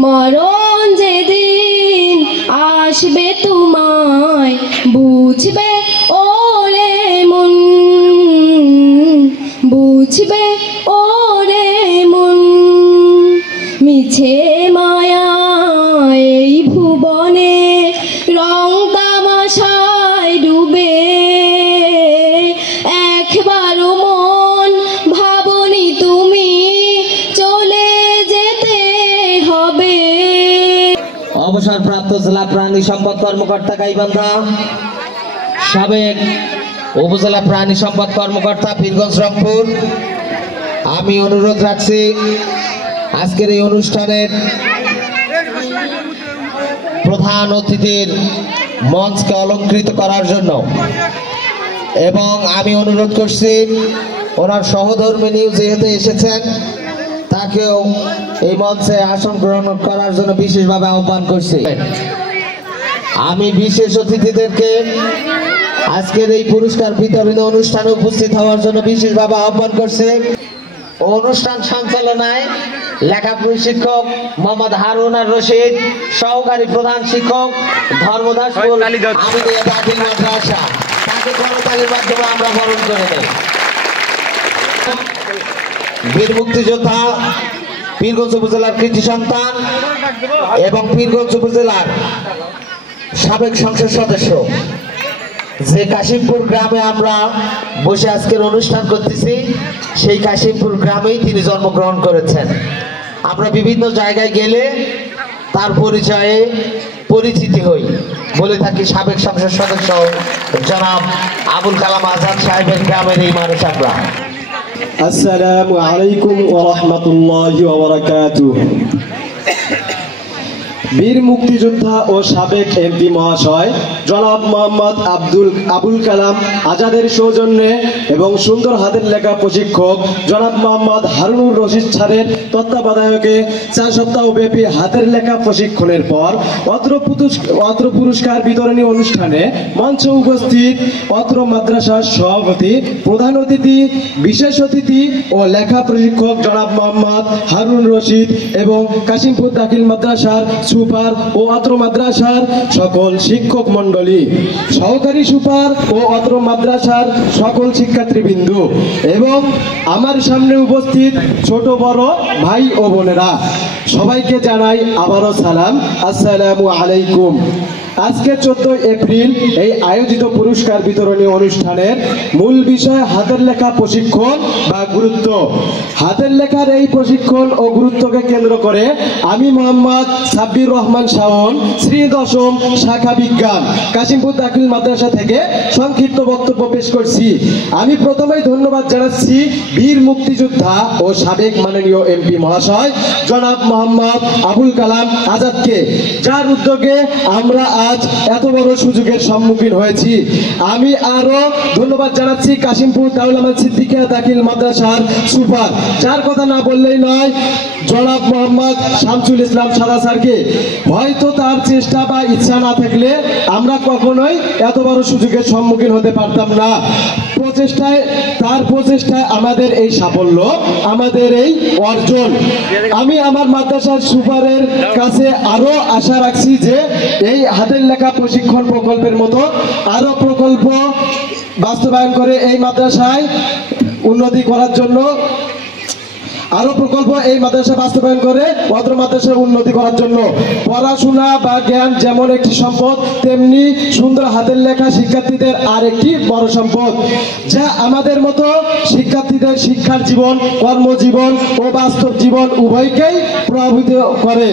মরণ যেদিন আসবে তোমায় বুঝবে ওরে মন, বুঝবে ওরে মন। মিছে মায়া এই ভুবনে রং তামাশায় ডুবে, একবারও মন ভাবনি তুমি চলে যেতে হবে। অবসরপ্রাপ্ত জেলা প্রাণী সম্পদ কর্মকর্তা গাইবান্ধা, সাবেক উপজেলা প্রাণী সম্পদ কর্মকর্তা পীরগঞ্জ রংপুর, আমি অনুরোধ রাখছি আজকের এই অনুষ্ঠানের প্রধান অতিথির মঞ্চকে অলঙ্কৃত করার জন্য, এবং আমি অনুরোধ করছি ওনার সহধর্মিণী যেহেতু এসেছেন তাকেও এই মঞ্চে আসন গ্রহণ করার জন্য বিশেষভাবে আহ্বান করছি। আমি বিশেষ অতিথিদেরকে আজকের এই পুরস্কার বিতরণী অনুষ্ঠানে উপস্থিত হওয়ার জন্য বিশেষভাবে আহ্বান করছি। অনুষ্ঠান সঞ্চালনায় লেখাপড়ি শিক্ষক মোহাম্মদ হারুন আর রশিদ, সহকারী প্রধান শিক্ষক ধর্মদাস আমিনিয়া দাখিল মাদ্রাসা, তাকে করতালির মাধ্যমে আমরা বরণ করে নেই। বীর মুক্তিযোদ্ধা, পীরগঞ্জ উপজেলার কৃতি সন্তান এবং পীরগঞ্জ উপজেলার সাবেক সংসদ সদস্য, যে কাশিমপুর গ্রামে আমরা বসে আজকের অনুষ্ঠান করতেছি সেই কাশিমপুর গ্রামেই তিনি জন্মগ্রহণ করেছেন। আমরা বিভিন্ন জায়গায় গেলে তার পরিচয়ে পরিচিতি হই, বলে থাকি সাবেক সংসদ সদস্য জনাব আবুল কালাম আজাদ সাহেবের গ্রামের এই মানুষ আমরা। আসসালামু আলাইকুম ওয়া রাহমাতুল্লাহি ওয়া বারাকাতুহু। বীর মুক্তিযোদ্ধা ও সাবেক এমপি মহাশয় জনাব মোহাম্মদ আবুল কালাম আজাদের সৌজন্যে এবং সুন্দর হাতের লেখা প্রশিক্ষক জনাব মোহাম্মদ হারুনুর রশিদ স্যারের তত্ত্বাবধায়কে 4 সপ্তাহ ব্যাপী হাতের লেখা প্রশিক্ষণের পর অত্র পুরস্কার বিতরণী অনুষ্ঠানে মঞ্চে উপস্থিত অত্র মাদ্রাসার সভাপতি, প্রধান অতিথি, বিশেষ অতিথি ও লেখা প্রশিক্ষক জনাব মোহাম্মদ হারুন রশিদ এবং কাশিমপুর দাখিল মাদ্রাসার সুপার ও অত্র মাদ্রাসার সকল শিক্ষক মন্ডলী, সহকারী সুপার ও অত্র মাদ্রাসার সকল শিক্ষার্থীবৃন্দ এবং আমার সামনে উপস্থিত ছোট বড় ভাই ও বোনেরা, সবাইকে জানাই আবারও সালাম, আসসালামু আলাইকুম। আজকে 14 এপ্রিল এই আয়োজিত পুরস্কার বিতরণী অনুষ্ঠানের মূল বিষয় হাতের লেখা প্রশিক্ষণ বা গুরুত্ব। হাতের লেখার এই প্রশিক্ষণ ও গুরুত্বকে কেন্দ্র করে আমি মোহাম্মদ সাব্বির রহমান শাওন, শ্রী 10ম শাখা বিজ্ঞান, কাশিমপুর দাখিল মাদ্রাসা থেকে সংক্ষিপ্ত বক্তব্য পেশ করছি। আমি প্রথমেই ধন্যবাদ জানাচ্ছি বীর মুক্তিযোদ্ধা ও সাবেক মাননীয় এমপি মহাশয় জনাব মোহাম্মদ আবুল কালাম আজাদকে, যার উদ্যোগে আমরা আজ এত বড় সুযোগের সম্মুখীন হয়েছি। আমি আরো ধন্যবাদ জানাচ্ছি কাশিমপুর দারুল আমান সিদ্দিকিয়া দাখিল মাদ্রাসার সুপার, যার কথা না বললেই নয়, জনাব মোহাম্মদ শামসুল ইসলাম সাদা স্যারকে। হয়তো তার চেষ্টা বা ইচ্ছা না থাকলে আমরা কখনোই এত বড় সুযোগের সম্মুখীন হতে পারতাম না। তার প্রচেষ্টায় আমাদের এই সাফল্য, আমাদের এই অর্জন। আমি আমার মাদ্রাসার সুপারের কাছে আরো আশা রাখছি যে এই হাতের লেখা প্রশিক্ষণ প্রকল্পের মতো আরো প্রকল্প বাস্তবায়ন করে এই মাদ্রাসায় উন্নতি করার জন্য, আরো প্রকল্প এই মাদ্রাসা বাস্তবায়ন করে অত্র মাদ্রাসার উন্নতি করার জন্য। পড়াশোনা বা জ্ঞান যেমন একটি সম্পদ, তেমনি সুন্দর হাতের লেখা শিক্ষার্থীদের আর একটি বড় সম্পদ, যা আমাদের মতো শিক্ষার্থীদের শিক্ষার জীবন, কর্মজীবন ও বাস্তব জীবন উভয়কেই প্রভাবিত করে।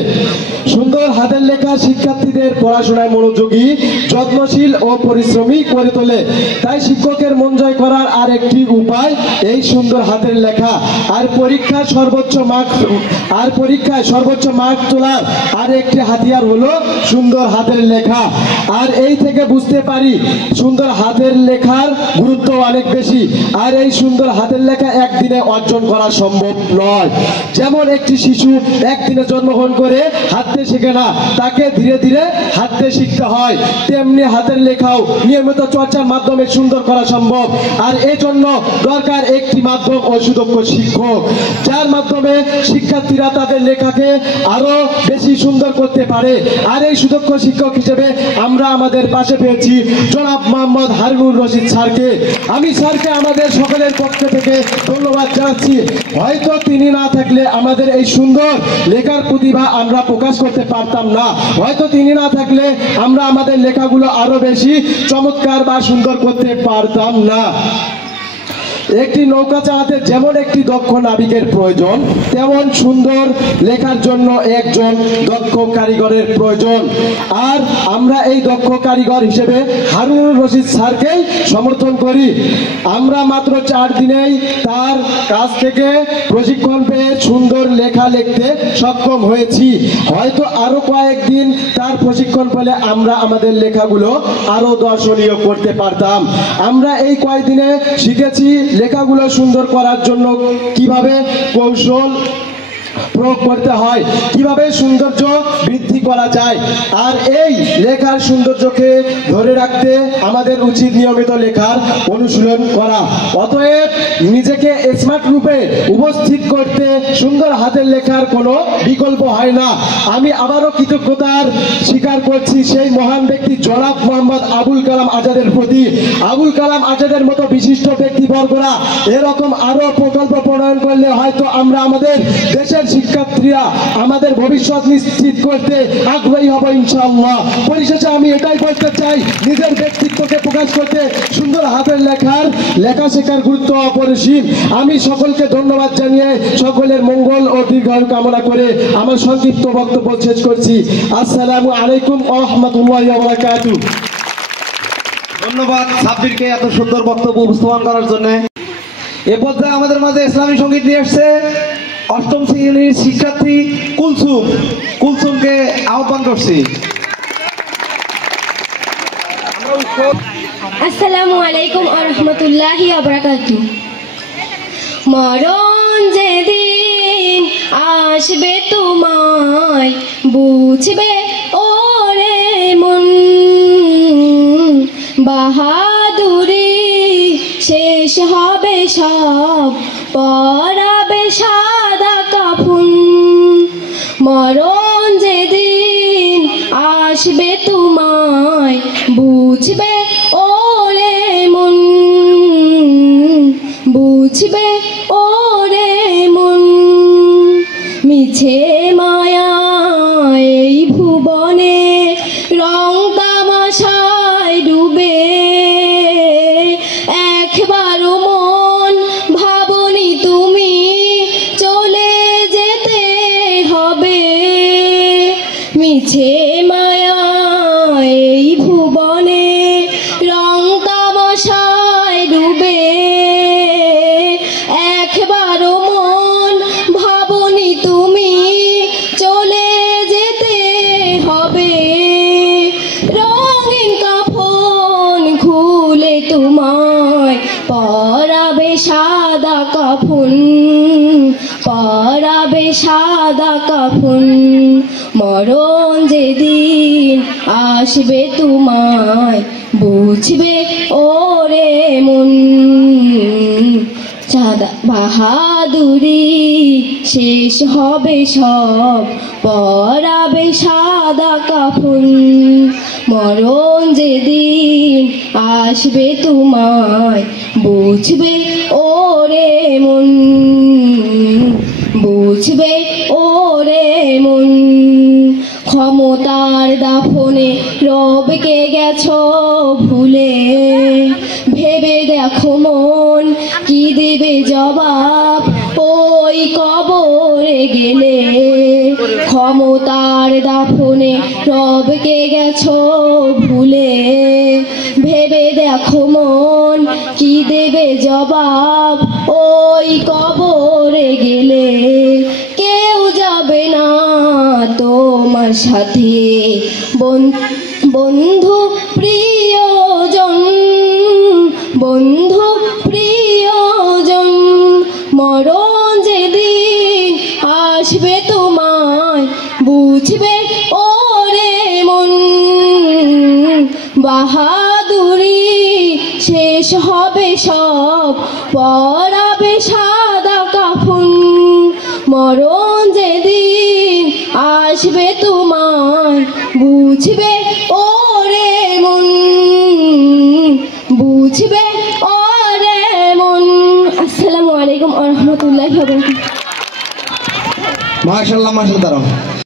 সুন্দর হাতের লেখা শিক্ষার্থীদের পড়াশোনায় মনোযোগী, যত্নশীল ও পরিশ্রমী করে তোলে। তাই শিক্ষকের মন জয় করার আর একটি উপায় এই সুন্দর হাতের লেখা। আর পরীক্ষায় সর্বোচ্চ মার্ক তোলার আর একটি হাতিয়ার হলো সুন্দর হাতের লেখা। আর এই থেকে বুঝতে পারি সুন্দর হাতের লেখার গুরুত্ব অনেক বেশি। আর এই সুন্দর হাতের লেখা একদিনে অর্জন করা সম্ভব নয়। যেমন একটি শিশু একদিনে জন্মগ্রহণ করে হাঁটতে শেখে না, তাকে ধীরে ধীরে হাঁটতে শিখতে হয়। তেমনি হাতের লেখাও নিয়মিত চর্চার মাধ্যমে সুন্দর করা সম্ভব। আর এই জন্য দরকার একটি মাধ্যম ও সুদক্ষ শিক্ষক, যা যার মাধ্যমে শিক্ষার্থীরা তাদের লেখাকে আরো বেশি সুন্দর করতে পারে। আর এই সুদক্ষ শিক্ষক হিসেবে আমরা আমাদের পাশে পেয়েছি জনাব মোহাম্মদ হারুনুর রশিদ স্যারকে। আমি স্যারকে আমাদের সকলের পক্ষ থেকে ধন্যবাদ জানাচ্ছি। হয়তো তিনি না থাকলে আমাদের এই সুন্দর লেখার প্রতিভা আমরা প্রকাশ করতে পারতাম না। হয়তো তিনি না থাকলে আমরা আমাদের লেখাগুলো আরো বেশি চমৎকার বা সুন্দর করতে পারতাম না। একটি নৌকা চালাতে যেমন একটি দক্ষ নাবিকের প্রয়োজন, তেমন সুন্দর লেখার জন্য একজন দক্ষ কারিগরের প্রয়োজন। আর আমরা এই দক্ষ কারিগর হিসেবে হারুনুর রশিদ স্যারকেই সমর্থন করি। আমরা মাত্র 4 দিনেই তার কাছ থেকে প্রশিক্ষণ পেয়ে সুন্দর লেখা লিখতে সক্ষম হয়েছি। হয়তো আরো কয়েকদিন তার প্রশিক্ষণ পেলে আমরা আমাদের লেখাগুলো আরো দর্শনীয় করতে পারতাম। আমরা এই কয়েকদিনে শিখেছি লেখাগুলো সুন্দর করার জন্য কিভাবে কৌশল প্রয়োগ করতে হয়, কিভাবে সৌন্দর্য বৃদ্ধি করা যায়। আর এই লেখার সৌন্দর্যকে ধরে রাখতে আমাদের উচিত নিয়মিত লেখার অনুশীলন করা। অতএব নিজেকে স্মার্ট রূপে উপস্থিত করতে সুন্দর হাতের লেখার কোনো বিকল্প হয় না। আমি আবারও কৃতজ্ঞতার স্বীকার করছি সেই মহান ব্যক্তি জনাব মোহাম্মদ আবুল কালাম আজাদের প্রতি। আবুল কালাম আজাদের মতো বিশিষ্ট ব্যক্তিবর্গরা এরকম আরো প্রকল্প প্রণয়ন করলে হয়তো আমরা আমাদের দেশের শিক্ষার্থীরা আমাদের ভবিষ্যৎ নিশ্চিত করতে আগ্রহী হব ইনশাআল্লাহ। পরিশেষে আমি এটাই বলতে চাই, নিজের ব্যক্তিত্বকে প্রকাশ করতে সুন্দর হাতের লেখা শেখার গুরুত্ব অপরিসীম। আমি সকলকে ধন্যবাদ জানিয়ে সকলের মঙ্গল ও দীর্ঘায়ু কামনা করে আমার সংক্ষিপ্ত বক্তব্য শেষ করছি। আসসালামু আলাইকুম ওয়া রাহমাতুল্লাহি ওয়া বারাকাতুহু। ধন্যবাদ সাব্বিরকে এত সুন্দর বক্তব্য উপস্থাপন করার জন্য। এ পর্যায়ে আমাদের মাঝে ইসলামী সঙ্গীত নিয়ে আসছে 8ম শ্রেণীর শিক্ষার্থী কুলসুমকে আহ্বান করছি। আসসালামু আলাইকুম ওয়া রাহমাতুল্লাহি ওয়া বারাকাতুহু। মরণ যেদিন আসবে তোমায় বুঝবে ওরে মন, বাহাদুরি শেষ হবে সব পরাবে সাদা কাফন। মরণ যেদিন আসবে তোমায় বুঝবে ওরে মন, বুঝবে ওরে মন। মিছে মায়া এই ভুবনে রং তামাশায় ডুবে, একবারও মন ভাবনি তুমি চলে যেতে হবে। মিছে মায়া এই ভুবনে রং তামাশায় ডুবে, একবারও মন ভাবনি তুমি চলে যেতে হবে। রঙিন কাফন খুলে তোমায় পরাবে সাদা কাফন, পরাবে সাদা কাফন। মরণ যেদিন আসবে তোমায় বুঝবে ওরে মন, সাদা বাহাদুরি শেষ হবে সব পরাবে সাদা কাফন। মরণ যেদিন আসবে তোমায় বুঝবে ওরে মন, বুঝবে ওরে মন। ক্ষমতার দাফনে রবকে গেছো ভুলে, ভেবে দেখো মন কি দেবে জবাব ওই কবরে গেলে। ক্ষমতার দাফনে রবকে গেছো ভুলে, ভেবে দেখো মন কি দেবে জবাব ওই কবরে গেলে। কেউ যাবে না তোমার সাথে বন্ধু প্রিয়জন, বন্ধু প্রিয়জন। মরণ যেদিন আসবে তোমায় বুঝবে ওরে মন, বাহাদুরি শেষ হবে সব পরাবে সাদা কাফন। মরণ যেদিন আসবে তোমায় বুঝবে ওরে মন, বুঝবে ওরে মন। আসসালামু আলাইকুম ওয়া রাহমাতুল্লাহি ওয়া বারাকাতুহু। মাশাআল্লাহ মাশাআল্লাহ।